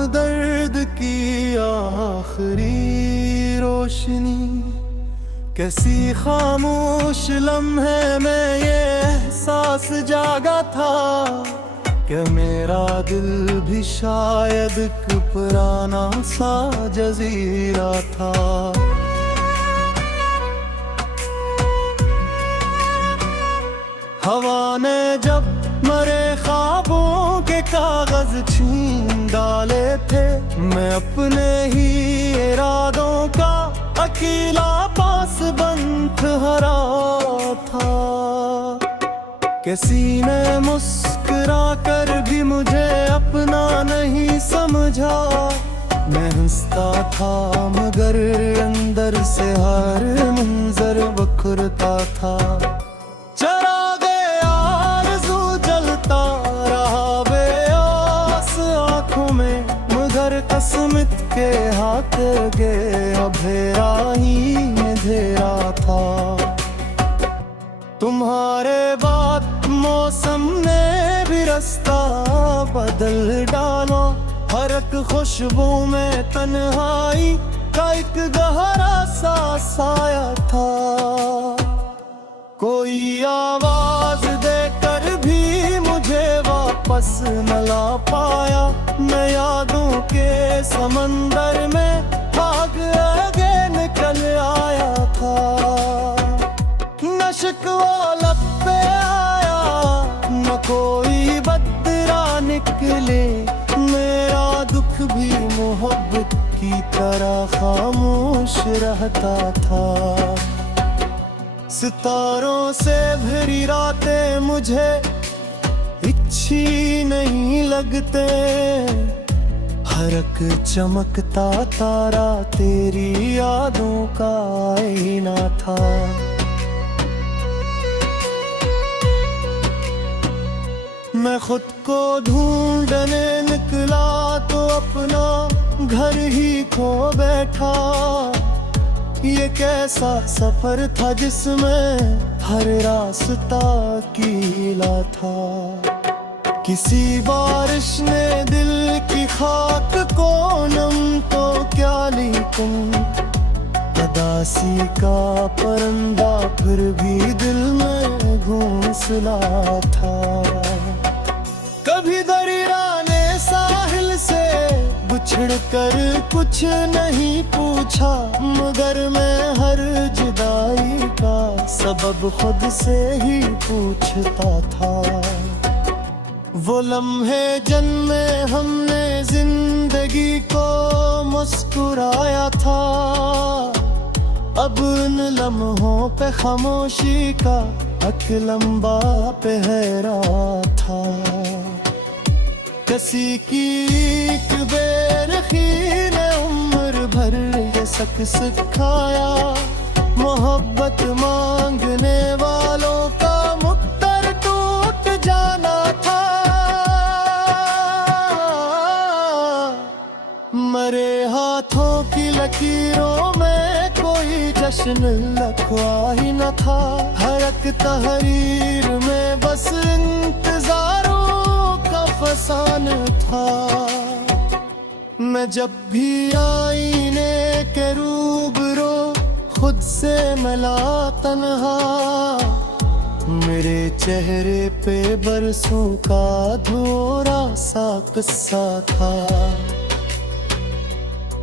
हमदर्द की आखिरी रोशनी, कैसी खामोश लम्हे में ये एहसास जागा था कि मेरा दिल भी शायद एक पुराना सा जजीरा था। हवा ने जब मरे ख्वाबों के कागज छीन डाले थे, मैं अपने ही इरादों का अकेला पासबंद हरा था। किसी ने मुस्कुरा कर भी मुझे अपना नहीं समझा, मैं हंसता था मगर अंदर से हर मंजर बखरता था। कसमत के हाथ गए अभेरा ही अंधेरा था। तुम्हारे बाद मौसम ने भी रास्ता बदल डाला, हर एक खुशबू में तन्हाई का एक गहरा सा साया था। कोई आवाज देकर भी मुझे वापस न ला पाया, मैं यादों के समंदर में भाग आगे निकल आया था। न शिकवा लब पे आया, न कोई बदरा निकले, मेरा दुख भी मोहब्बत की तरह खामोश रहता था। सितारों से भरी रातें मुझे अच्छी नहीं लगते, हर एक चमकता तारा तेरी यादों का आईना था। मैं खुद को ढूंढने निकला तो अपना घर ही खो बैठा। ये कैसा सफर था जिसमें हर रास्ता कीला था। किसी बारिश ने दिल की खाक को नम तो क्या ली तुम, उदासी का परिंदा फिर भी दिल में घोंसला था। कभी दरिया ने साहिल से बिछड़ कर कुछ नहीं पूछा, मगर मैं हर जुदाई का सबब खुद से ही पूछता था। वो लम्हे जिनमें हमने जिंदगी को मुस्कुराया था, अब उन लम्हों पे खामोशी का एक लंबा पहरा था। किसी की एक बेरखी ने उम्र भर ये शक सिखाया, मोहब्बत मांगने वालों का मुक्तर टूट जाना था। मरे हाथों की लकीरों में कोई जश्न लखवा ही न था, हर एक तहरीर में बस इंतजारों का फसान था। मैं जब भी आईने के रूबरू खुद से मिला तन्हा, मेरे चेहरे पे बरसों का अधूरा सा किस्सा था।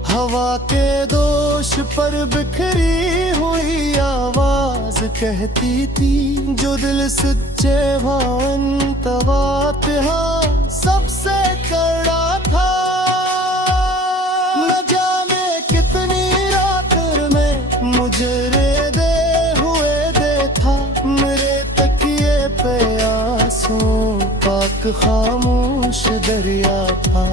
हवा के दोष पर बिखरी हुई आवाज कहती थी, जो दिल सच्चे भावंतवात सबसे कड़ा था। न जाने कितनी रात में मुझे दे हुए देखा, मेरे तकिए पे आंसू पाक खामोश दरिया था।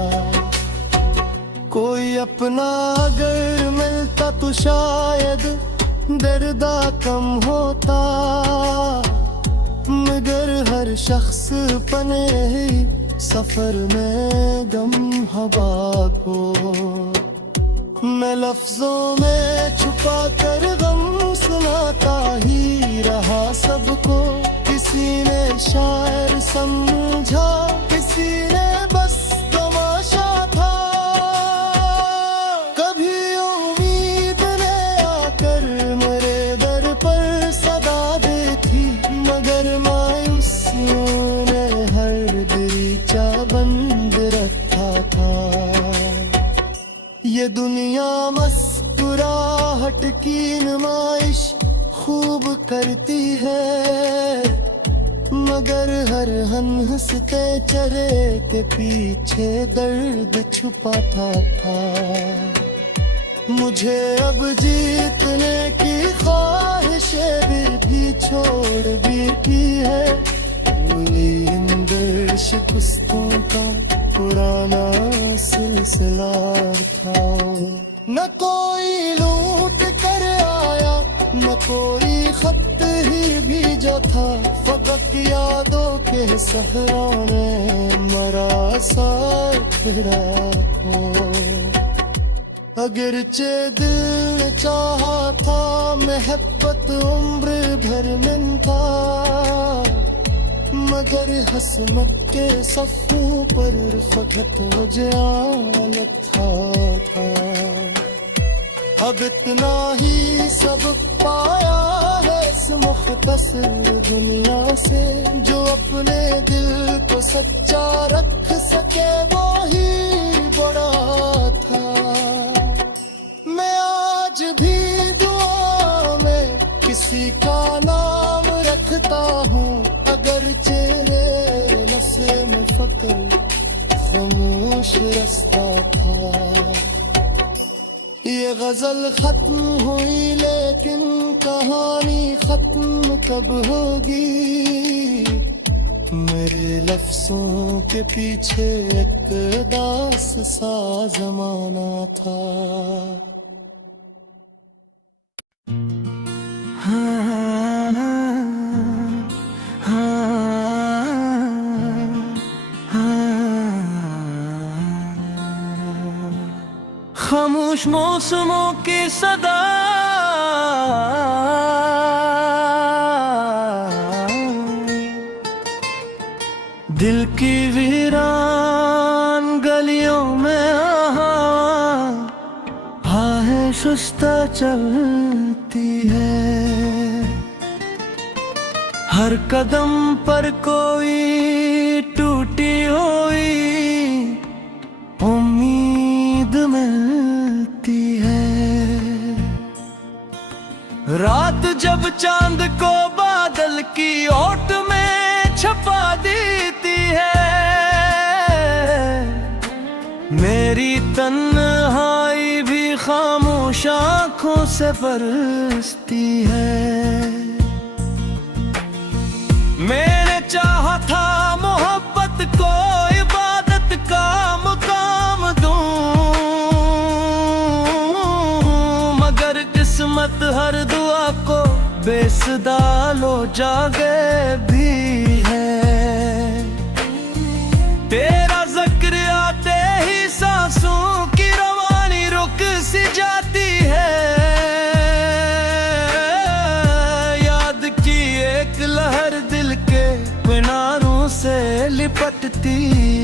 कोई अपना अगर मिलता तो शायद दर्दा कम होता, मगर हर शख्स पने ही सफर में गम हवा को। मैं लफ्जों में छुपा कर गम सुनाता ही रहा सबको, किसी ने शायर समझा, किसी ने बस तमाशा था। ये दुनिया मुस्कुराहट की नुमाइश खूब करती है, मगर हर हंसते चेहरे के पीछे दर्द छुपाता था। मुझे अब जीतने की ख्वाहिशें भी छोड़ दी है, इंदर शिकस्तों का पुराना सिलसिला था। न कोई लूट कर आया, न कोई खत ही भेजा था, फकत यादों के सहरा में मरा साथ राखो। अगरचे दिल ने चाहा था मोहब्बत उम्र भर में था, मगर हसमत के सफ़ों पर फकत मुझे आलत था। अब इतना ही सब पाया है इस मुख्तसर दुनिया से, जो अपने दिल को सच्चा रख सके वो ही बड़ा था। मैं आज भी दुआ में किसी का नाम रखता हूँ, अगर चेहरे नशे में फकर खामोश रास्ता था। ये गजल खत्म हुई लेकिन कहानी खत्म कब होगी, मेरे लफ्जों के पीछे एक दास सा जमाना था। खामोश मौसमों की सदा, दिल की वीरान गलियों में आहें सुस्ता चलती है। हर कदम पर कोई टूटी हुई उम्मीद मिलती है। रात जब चांद को बादल की ओट में छपा देती है, मेरी तन्हाई भी खामोश आँखों से बरसती है। मैंने चाहा था मोहब्बत को इबादत का मुकाम दूं, मगर किस्मत हर दुआ को बेसदा लो जागे भी है। तेरा जिक्र आते ही सांसों की रवानी रुक सी जाती है, याद की एक लहर दिल के किनारों से लिपटती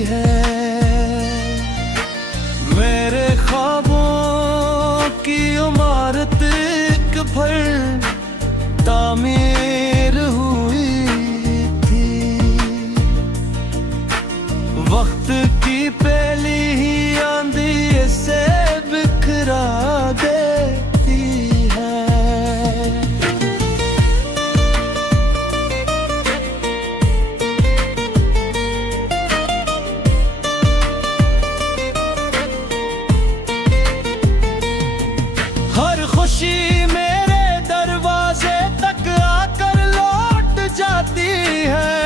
है। मेरे ख्वाबों की इमारत एक भर तामीर हुई थी, वक्त की पहली ही आंधी से बिखरा देती है। हर खुशी मेरे दरवाजे तक आकर लौट जाती है,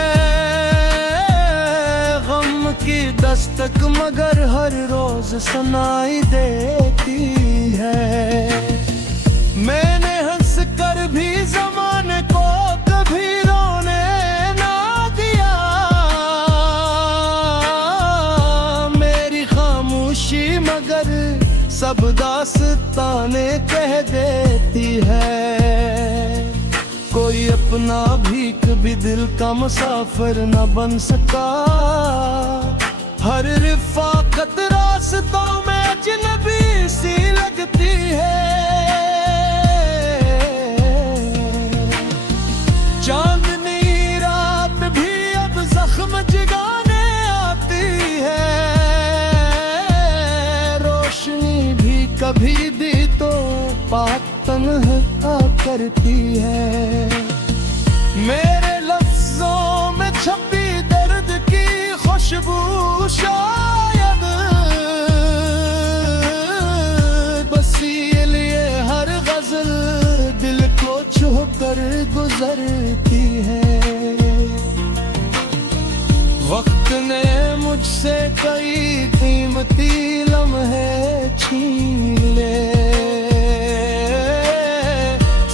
गम की दस्तक मगर हर रोज सुनाई देती है। मैंने हंस कर भी ज़माने को कभी रोने ना दिया, मेरी खामोशी मगर सब दास्ताने कह देती है। कोई अपना भीख भी दिल का मुसाफिर न बन सका, हर रिफाकत रास्तों में अजनबी सी लगती है। चांदनी रात भी अब जख्म जगाने आती है, रोशनी भी कभी भी तो बात तन्हा करती है। मेरे लफ्जों में छपी दर्द की खुशबू शायद बस ये हर गजल दिल को छू कर गुजरती है। वक्त ने मुझसे कई कीमती लम्हे छीन ले,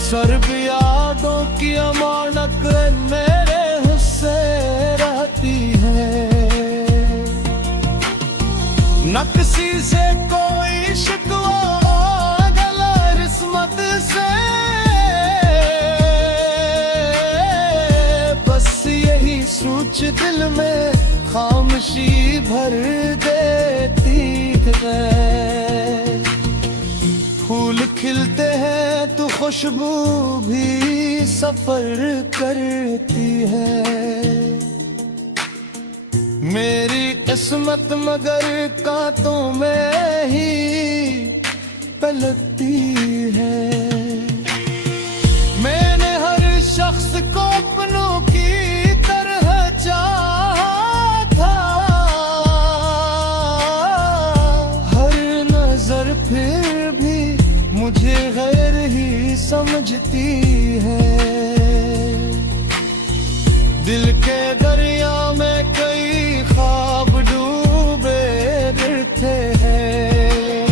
सर्ब यादों की अमानत मेरे हिस्से रहती है। न किसी से कोई शिकवा गला किस्मत से, बस यही सोच दिल में खामोशी भर देती है। फूल खिलते हैं तो खुशबू भी सफर करती है। मेरी किस्मत मगर कांटों में ही पलटती है। मैंने हर शख्स को अपनों की तरह चाहा था, हर नजर फिर भी मुझे गैर ही समझती है। दिल के दरिया में कई ख्वाब डूबे गिरते हैं,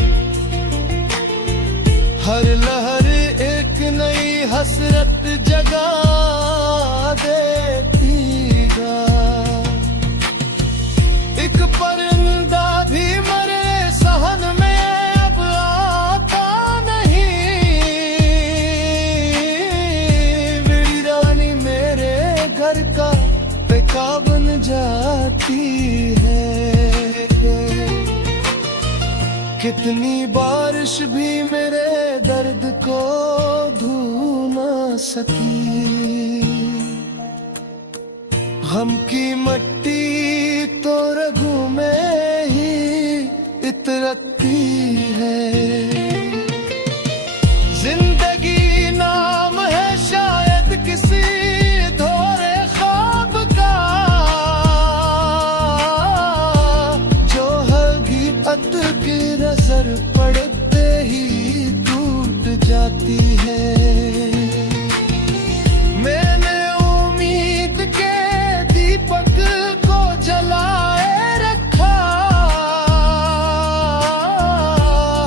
हर लहर एक नई हसरत जगा देती है। एक परिंदा भी मरे सहन में अब आता नहीं, वीरानी मेरे घर का बेका बन जाती है। कितनी बारिश भी मेरे दर्द को धो न सकी, गम की मट्टी तो रगों में ही इतरती है। जिंदगी नाम है शायद किसी धोरे ख्वाब का, जो हकीकत की नजर पड़ते ही टूट जाती है। मैंने उम्मीद के दीपक को जलाए रखा,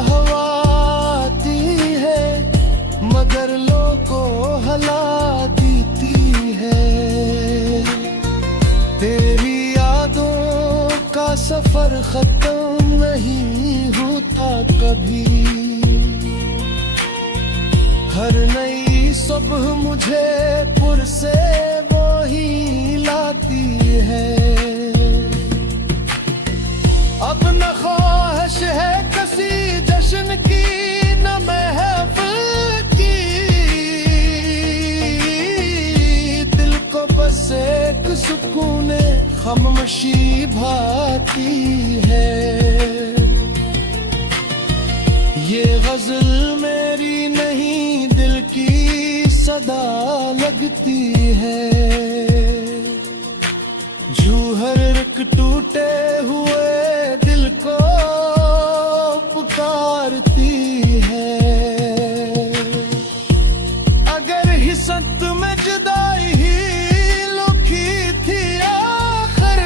हवा आती है मगर लो को हला देती है। तेरी यादों का सफर खत्म नहीं होता कभी, हर नई सुबह मुझे पुरसे वो ही लाती है। अब न ख्वाहिश है किसी जश्न की न महफिल की, दिल को बस एक सुकून खामोशी भाती है। ये गजल मेरी नहीं दिल की सदा लगती है, जूहर एक टूटे हुए दिल को पुकारती है। अगर हिस्सत में जुदाई ही लुकी थी आखिर,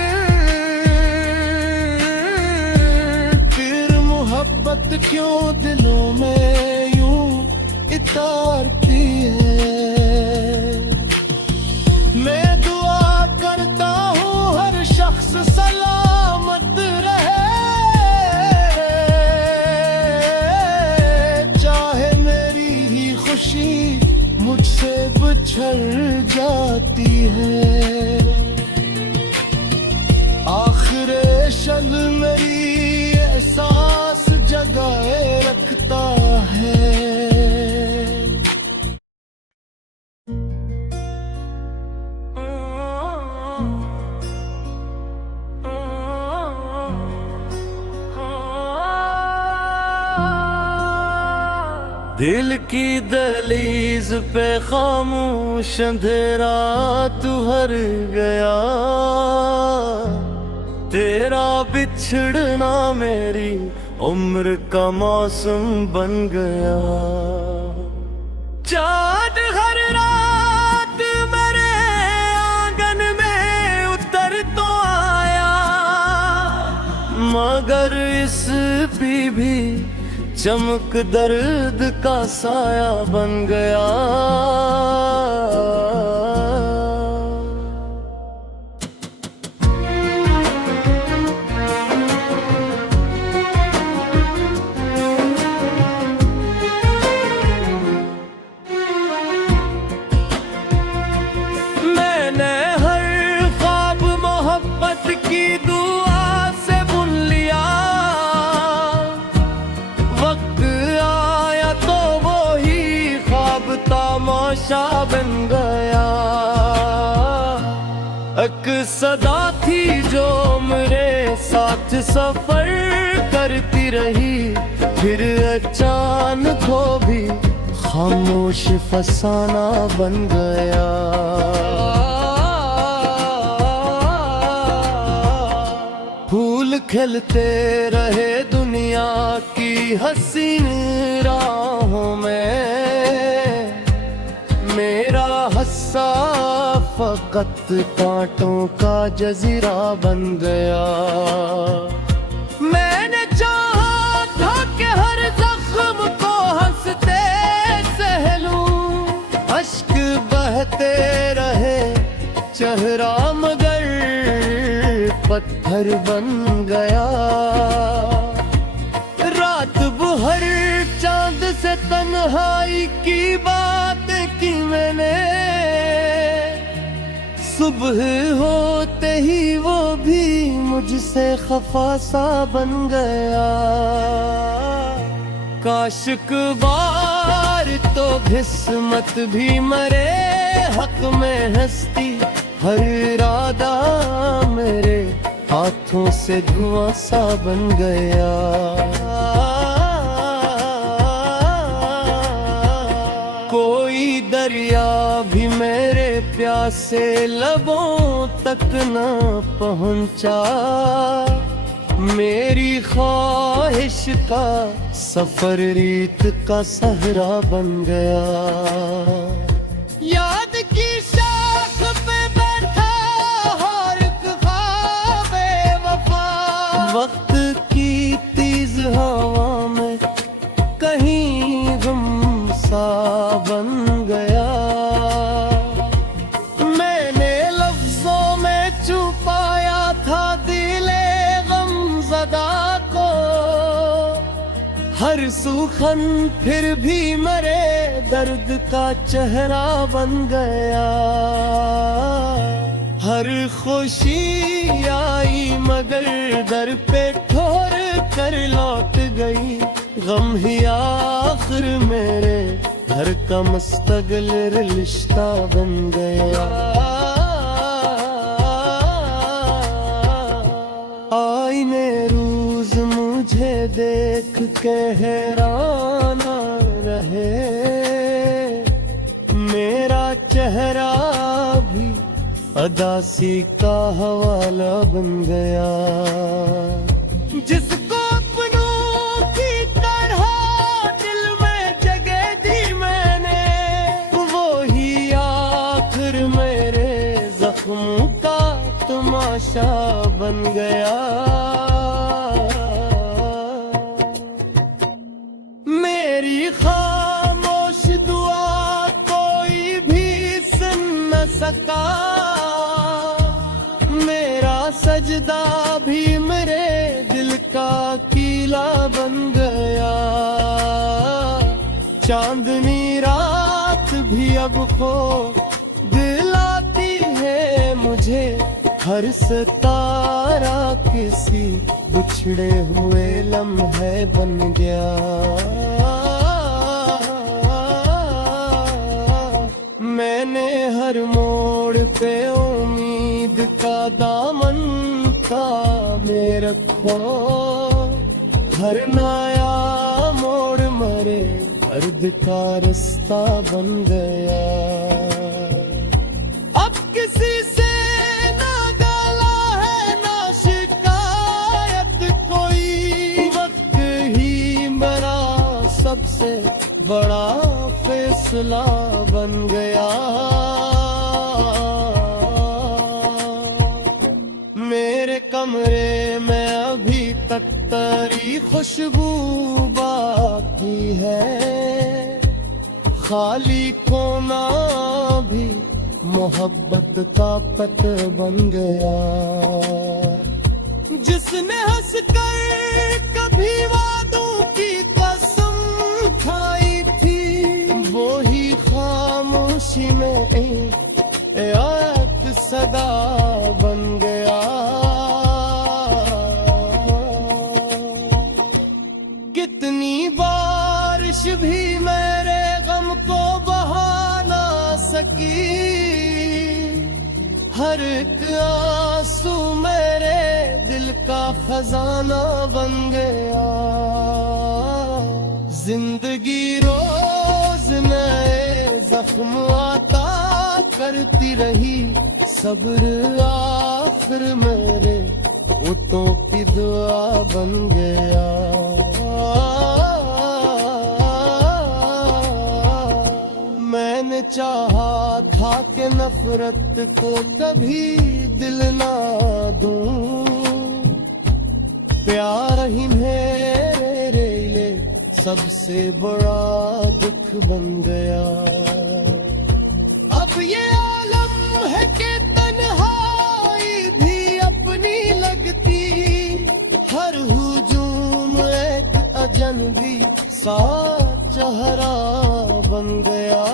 फिर मोहब्बत क्यों दिलों में यूं इतारती है। मैं दुआ करता हूँ हर शख्स सलामत रहे, चाहे मेरी ही खुशी मुझसे बिछड़ जाती है। आखिरे शल मेरी एहसास जगाए रखता है। दिल की दहलीज पे खामोश अंधेरा तू हर गया, तेरा बिछड़ना मेरी उम्र का मौसम बन गया। चाँद हर रात मेरे आंगन में उतर तो आया, मगर इस भी चमक दर्द का साया बन गया। मैंने हर ख्वाब मोहब्बत की दुआ से बुन लिया, वक्त आया तो वो ही ख्वाब तमाशा बन गया। एक सदा थी जो मेरे साथ सफर करती रही, फिर अचानक वो भी खामोश फसाना बन गया। फूल खिलते रहे दुनिया की हसीन राहों में, मेरा हस्सा फकत कांटों का जजीरा बन गया। मैंने चाहा था कि हर जख्म को हंसते सह लूं, अश्क बहते रहे चेहरा मगर पत्थर बन गया। रात भर चांद से तन्हाई की बात की मैंने, सुबह होते ही वो भी मुझसे खफा सा बन गया। काशिक बार तो किस्मत भी मरे हक में हंसती, हर इरादा मेरे हाथों से धुआं सा बन गया। कोई दरिया भी मेरे प्यासे लबों तक न पहुंचा, मेरी ख्वाहिश का सफर रीत का सहरा बन गया। याद की शाख पे बैठा हर एक ख्वाब बेवफा, वक्त की तेज हवा में कहीं गुम सा बन गया। मैंने लफ्जों में छुपाया था दिले गमज़दा को, हर सुखन फिर भी मरे दर्द का चेहरा बन गया। हर खुशी आई मगर दर पे ठोर कर लौट गई, गम ही आखिर मेरे घर का मुस्तकिल रिश्ता बन गया। आईने रोज मुझे देख के हैरान रहे, मेरा चेहरा भी अदासी का हवाला बन गया। जिसको अपनों की तरह दिल में जगह दी मैंने, वो ही आखिर मेरे जख्मों का तमाशा बन गया। मेरी खामोश दुआ कोई भी सुन न सका, मेरा सजदा भी मेरे दिल का कीला बन गया। चांदनी रात भी अब खो दिलाती है मुझे, हर सितारा किसी बिछड़े हुए लम्हे बन गया। मैंने हर मोड़ पे उम्मीद का दामन थामे रखो, हर नया मोड़ मरे दर्द का रास्ता बन गया। अब किसी से ना गाला है ना शिकायत कोई, वक्त ही मेरा सबसे बड़ा फैसला बन गया। मेरे कमरे में अभी तक तेरी खुशबू बाकी है, खाली कोना भी मोहब्बत का पत बन गया। जिसने हंस कर कभी वादों की कसम खाई थी, वो ही खामोशी में एक सदा बन गया। कितनी बारिश भी मेरे गम को बहा ना सकी, हर एक आंसू मेरे दिल का खजाना बन गया। जिंदगी रोज नए जख्म आता करती रही, सब्र आखिर मेरे उतों की दुआ बन गया। मैंने चाहा था कि नफरत को कभी दिल ना दूं, प्यार ही मेरे लिए सबसे बड़ा दुख बन गया। अब ये आलम है कि तन्हाई भी अपनी लगती, हर हुजूम एक अजनबी सा चेहरा बन गया।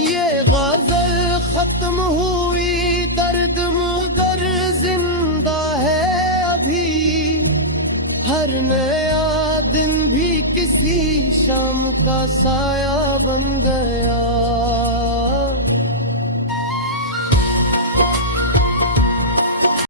ये गजल खत्म हुई, दर्द मगर जिंदा है अभी, हर नया दिन भी किसी शाम का साया बन गया।